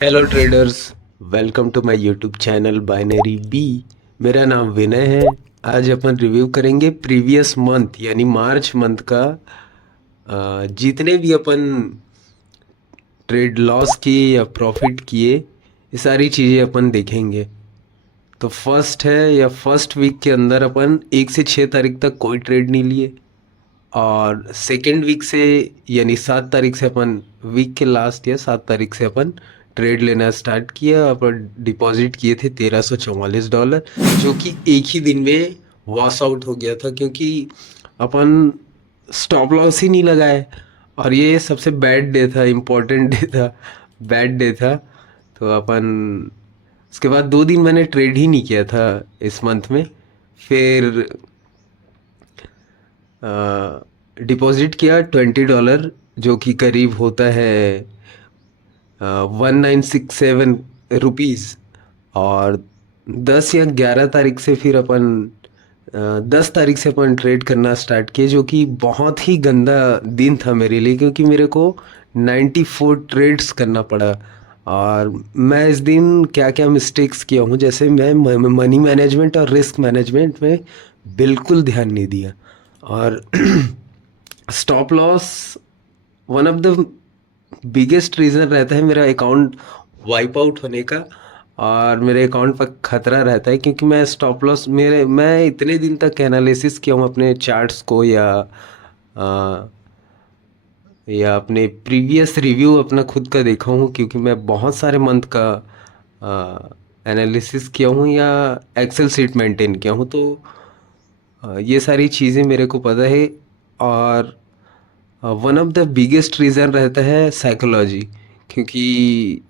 Hello traders, welcome to my YouTube channel binary B. मेरा नाम विनय है। आज अपन रिव्यू करेंगे प्रीवियस मंथ यानी मार्च मंथ का जितने भी अपन ट्रेड लॉस किए या प्रॉफिट किए, ये सारी चीज़ें अपन देखेंगे। तो फर्स्ट है या फर्स्ट वीक के अंदर अपन 1 से 6 तारीख तक कोई ट्रेड नहीं लिए, और सेकेंड वीक से यानी 7 तारीख से अपन वीक के लास्ट या 7 तारीख से अपन ट्रेड लेना स्टार्ट किया। अपन डिपॉजिट किए थे $1344, जो कि एक ही दिन में वॉश आउट हो गया था, क्योंकि अपन स्टॉप लॉस ही नहीं लगाए। और ये सबसे बैड डे था, इम्पोर्टेंट डे था, बैड डे था। तो अपन उसके बाद 2 दिन मैंने ट्रेड ही नहीं किया था इस मंथ में। फिर डिपॉजिट किया $20, जो कि करीब होता है 1967 रुपीज़। और 10 या 11 तारीख से फिर अपन 10 तारीख से अपन ट्रेड करना स्टार्ट किए, जो कि बहुत ही गंदा दिन था मेरे लिए, क्योंकि मेरे को 94 ट्रेड्स करना पड़ा। और मैं इस दिन क्या क्या मिस्टेक्स किया हूँ, जैसे मैं मनी मैनेजमेंट और रिस्क मैनेजमेंट में बिल्कुल ध्यान नहीं दिया। और stop loss one of the biggest reason रहता है मेरा अकाउंट वाइप आउट होने का। और मेरे अकाउंट पर खतरा रहता है, क्योंकि मैं स्टॉप लॉस मैं इतने दिन तक एनालिसिस किया हूँ अपने चार्ट्स को, या अपने प्रीवियस रिव्यू अपना खुद का देखा हूँ, क्योंकि मैं बहुत सारे मंथ का एनालिसिस किया हूँ या एक्सेल सीट मेंटेन किया हूँ। तो ये सारी चीज़ें मेरे को पता है। और one of the biggest reason रहता है साइकोलॉजी, क्योंकि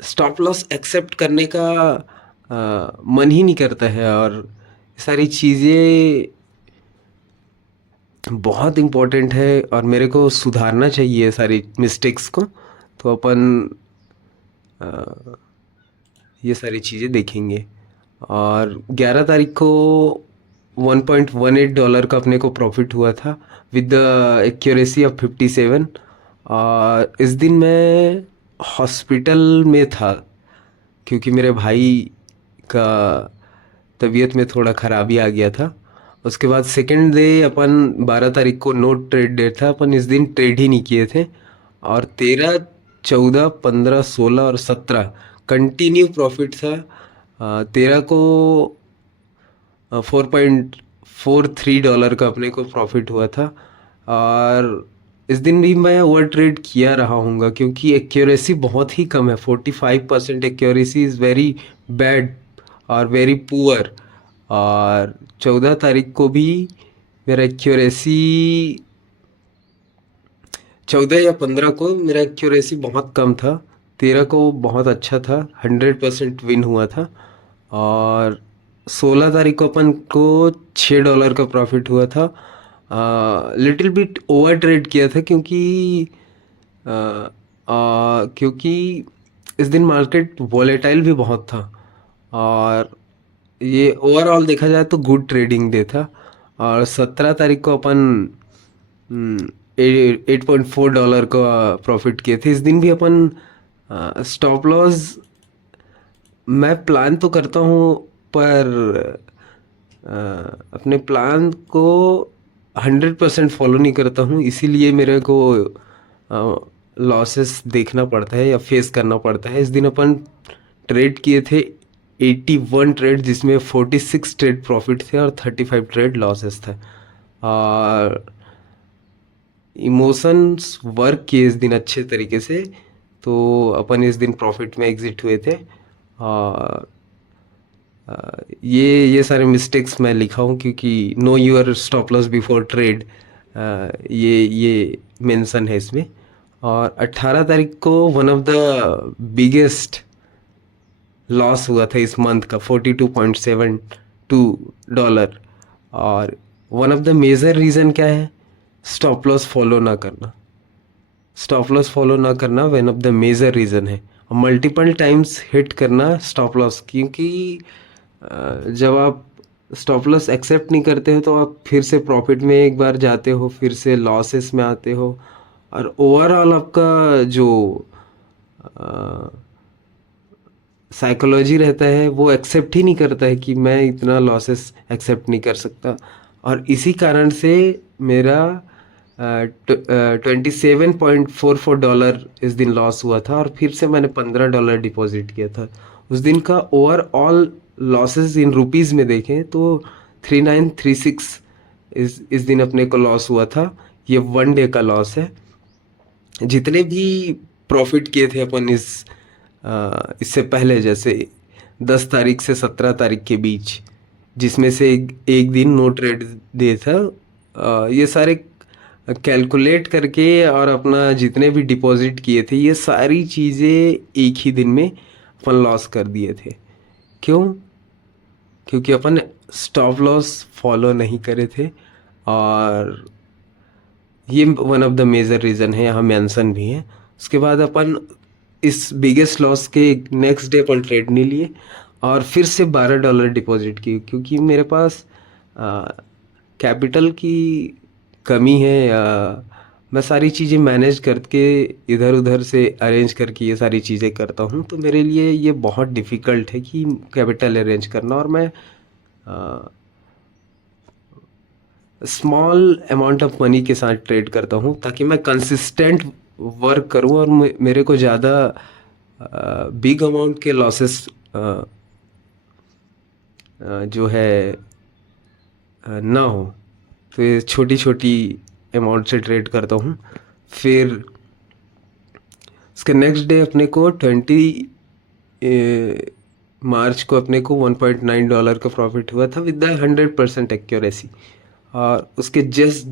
स्टॉप लॉस एक्सेप्ट करने का मन ही नहीं करता है। और ये सारी चीज़ें बहुत इम्पोर्टेंट है और मेरे को सुधारना चाहिए सारी मिस्टेक्स को। तो अपन ये सारी चीज़ें देखेंगे। और 11 तारीख को $1.18 का अपने को प्रॉफिट हुआ था, विद द एक्यूरेसी ऑफ 57। और इस दिन मैं हॉस्पिटल में था, क्योंकि मेरे भाई का तबीयत में थोड़ा खराबी आ गया था। उसके बाद सेकेंड डे अपन 12 तारीख को नो ट्रेड डे था, अपन इस दिन ट्रेड ही नहीं किए थे। और 13, 14, 15, 16 और 17 कंटिन्यू प्रॉफिट था। 13 को $4.43 का अपने को प्रॉफिट हुआ था। और इस दिन भी मैं ओवर ट्रेड किया रहा हूँगा, क्योंकि एक्यूरेसी बहुत ही कम है। 45% एक्यूरेसी इज़ वेरी बैड और वेरी पुअर। और 14 तारीख को भी मेरा एक्यूरेसी 14 या 15 को मेरा एक्यूरेसी बहुत कम था। 13 को बहुत अच्छा था, 100% विन हुआ था। और 16 तारीख को अपन को $6 का प्रॉफिट हुआ था। लिटिल बिट ओवर ट्रेड किया था, क्योंकि इस दिन मार्केट वॉलेटाइल भी बहुत था। और ये ओवरऑल देखा जाए तो गुड ट्रेडिंग डे था। और 17 तारीख को अपन $8.4 का प्रॉफिट किए थे। इस दिन भी अपन स्टॉप लॉस मैं प्लान तो करता हूँ, पर अपने प्लान को 100% फॉलो नहीं करता हूँ, इसीलिए मेरे को लॉसेस देखना पड़ता है या फेस करना पड़ता है। इस दिन अपन ट्रेड किए थे 81 ट्रेड, जिसमें 46 ट्रेड प्रॉफिट थे और 35 ट्रेड लॉसेस थे। और इमोशंस वर्क किए इस दिन अच्छे तरीके से, तो अपन इस दिन प्रॉफिट में एग्जिट हुए थे। और ये सारे मिस्टेक्स मैं लिखा हूँ, क्योंकि know your stop loss before trade, ये मेंशन है इसमें। और 18 तारीख को one of the biggest loss हुआ था इस मंथ का, $42.72। और one of the major reason क्या है? स्टॉप लॉस फॉलो ना करना। स्टॉप लॉस फॉलो ना करना one of the major reason है। और मल्टीपल टाइम्स हिट करना स्टॉप लॉस, क्योंकि जब आप स्टॉप लॉस एक्सेप्ट नहीं करते हो तो आप फिर से प्रॉफिट में एक बार जाते हो, फिर से लॉसेस में आते हो। और ओवरऑल आपका जो साइकोलॉजी रहता है, वो एक्सेप्ट ही नहीं करता है कि मैं इतना लॉसेस एक्सेप्ट नहीं कर सकता। और इसी कारण से मेरा 27.44 इस दिन लॉस हुआ था, और फिर से मैंने $15 डिपॉजिट किया था। उस दिन का ओवरऑल लॉसेस इन रुपीज़ में देखें तो 3936 इस दिन अपने को लॉस हुआ था। ये 1 डे का लॉस है। जितने भी प्रॉफिट किए थे अपन इससे पहले, जैसे 10 तारीख से 17 तारीख के बीच, जिसमें से एक दिन नो ट्रेड डे था, ये सारे कैलकुलेट करके और अपना जितने भी डिपॉजिट किए थे, ये सारी चीज़ें एक ही दिन में अपन लॉस कर दिए थे। क्यों? क्योंकि अपन स्टॉप लॉस फॉलो नहीं करे थे। और ये one of the major reason है, यहाँ मेंशन भी है। उसके बाद अपन इस बिगेस्ट लॉस के नेक्स्ट डे अपन ट्रेड नहीं लिए, और फिर से $12 डिपॉजिट किए, क्योंकि मेरे पास कैपिटल की कमी है, या मैं सारी चीज़ें मैनेज करके इधर उधर से अरेंज करके ये सारी चीज़ें करता हूँ, तो मेरे लिए ये बहुत डिफ़िकल्ट है कि कैपिटल अरेंज करना। और मैं स्मॉल अमाउंट ऑफ मनी के साथ ट्रेड करता हूँ, ताकि मैं कंसिस्टेंट वर्क करूँ और मेरे को ज़्यादा बिग अमाउंट के लॉसेस जो है ना हो। तो ये छोटी छोटी अमाउंट से ट्रेड करता हूँ। फिर उसके नेक्स्ट डे अपने को 20 मार्च को अपने को $1.9 का प्रॉफिट हुआ था विद द 100% एक्यूरेसी। और उसके जस्ट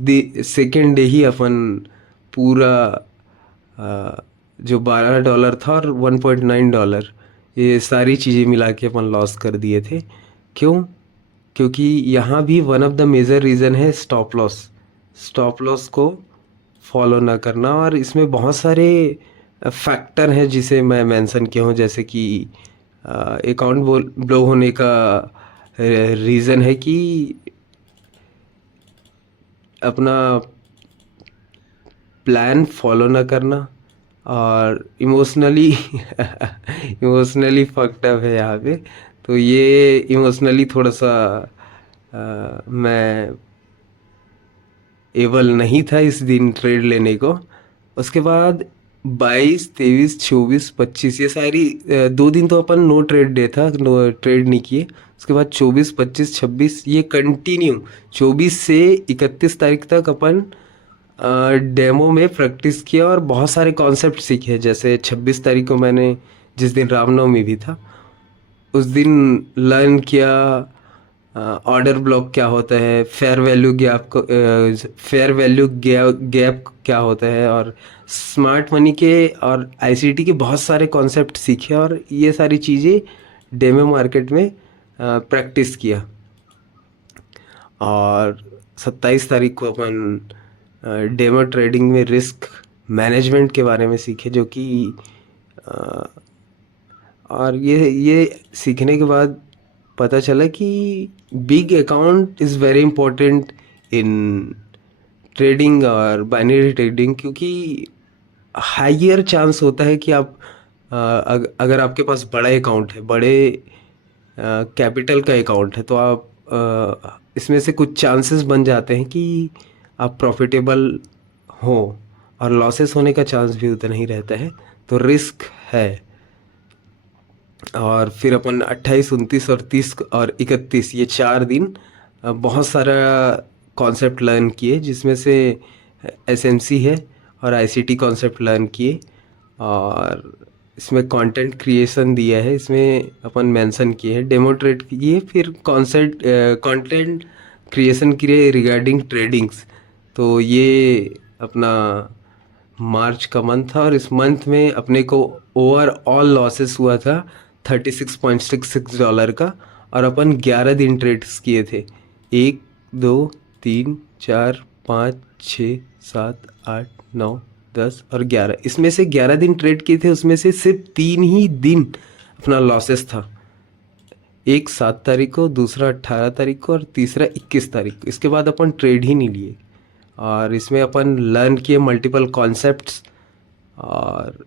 सेकेंड डे ही अपन पूरा जो $12 था और $1.9, ये सारी चीज़ें मिला के अपन लॉस कर दिए थे। क्यों? क्योंकि यहाँ भी one of the major reason है स्टॉप लॉस को फॉलो ना करना। और इसमें बहुत सारे फैक्टर हैं जिसे मैं मेंशन किया हूँ, जैसे कि अकाउंट ब्लो होने का रीज़न है कि अपना प्लान फॉलो ना करना, और इमोशनली फक्ड अप है यहाँ पे। तो ये इमोशनली थोड़ा सा मैं एबल नहीं था इस दिन ट्रेड लेने को। उसके बाद 22, 23, 24, 25 ये सारी 2 दिन तो अपन नो ट्रेड डे था, नो ट्रेड नहीं किए। उसके बाद 24, 25, 26 ये कंटिन्यू 24 से 31 तारीख तक अपन डेमो में प्रैक्टिस किया और बहुत सारे कॉन्सेप्ट सीखे। जैसे 26 तारीख को मैंने, जिस दिन रामनवमी भी था, उस दिन लर्न किया ऑर्डर ब्लॉक क्या होता है, फेयर वैल्यू गैप क्या होता है, और स्मार्ट मनी के और आईसीटी के बहुत सारे कॉन्सेप्ट सीखे। और ये सारी चीज़ें डेमो मार्केट में प्रैक्टिस किया। और 27 तारीख को अपन डेमो ट्रेडिंग में रिस्क मैनेजमेंट के बारे में सीखे, जो कि और ये सीखने के बाद पता चला कि big account is very important in trading और बाइनरी ट्रेडिंग, क्योंकि हाइयर चांस होता है कि आप अगर आपके पास बड़ा अकाउंट है, बड़े कैपिटल का अकाउंट है, तो आप इसमें से कुछ चांसेस बन जाते हैं कि आप प्रॉफिटेबल हो, और लॉसेस होने का चांस भी उतना ही रहता है। तो रिस्क है। और फिर अपन 28, 29 और 30 और 31 ये 4 दिन बहुत सारा कॉन्सेप्ट लर्न किए, जिसमें से एसएमसी है और आईसीटी कॉन्सेप्ट लर्न किए। और इसमें कंटेंट क्रिएशन दिया है, इसमें अपन मेंशन किए हैं, डेमो ट्रेड किए, फिर कॉन्सेप्ट कंटेंट क्रिएशन किए रिगार्डिंग ट्रेडिंग्स। तो ये अपना मार्च का मंथ था, और इस मंथ में अपने को ओवरऑल लॉसेस हुआ था $36.66 का। और अपन 11 दिन ट्रेड्स किए थे, 1, 2, 3, 4, 5, 6, 7, 8, 9, 10 और 11। इसमें से 11 दिन ट्रेड किए थे, उसमें से सिर्फ 3 ही दिन अपना लॉसेस था। एक 7 तारीख को, दूसरा 18 तारीख को, और तीसरा 21 तारीख को। इसके बाद अपन ट्रेड ही नहीं लिए। और इसमें अपन लर्न किए मल्टीपल कॉन्सेप्ट्स, और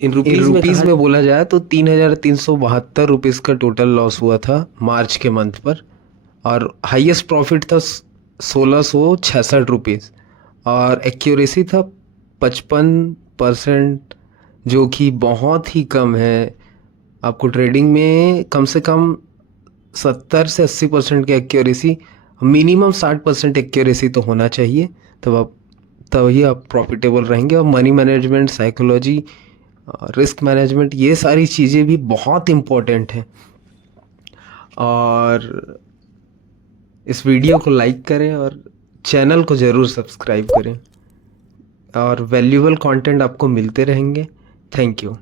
इन इन रुपीस में रुपीस कहा में बोला जाए तो 3,372 रुपीज़ का टोटल लॉस हुआ था मार्च के मंथ पर। और हाईएस्ट प्रॉफिट था 1,666 रुपीज़। और एक्यूरेसी था 55%, जो कि बहुत ही कम है। आपको ट्रेडिंग में कम से कम 70 से 80% की एक्यूरेसी, मिनिमम 60% एक्यूरेसी तो होना चाहिए। तभी आप प्रॉफिटेबल रहेंगे। और money management, psychology, risk management, ये सारी चीज़ें भी बहुत इम्पोर्टेंट हैं। और इस वीडियो को लाइक करें और चैनल को ज़रूर सब्सक्राइब करें। और वैल्यूएबल कंटेंट आपको मिलते रहेंगे। Thank you.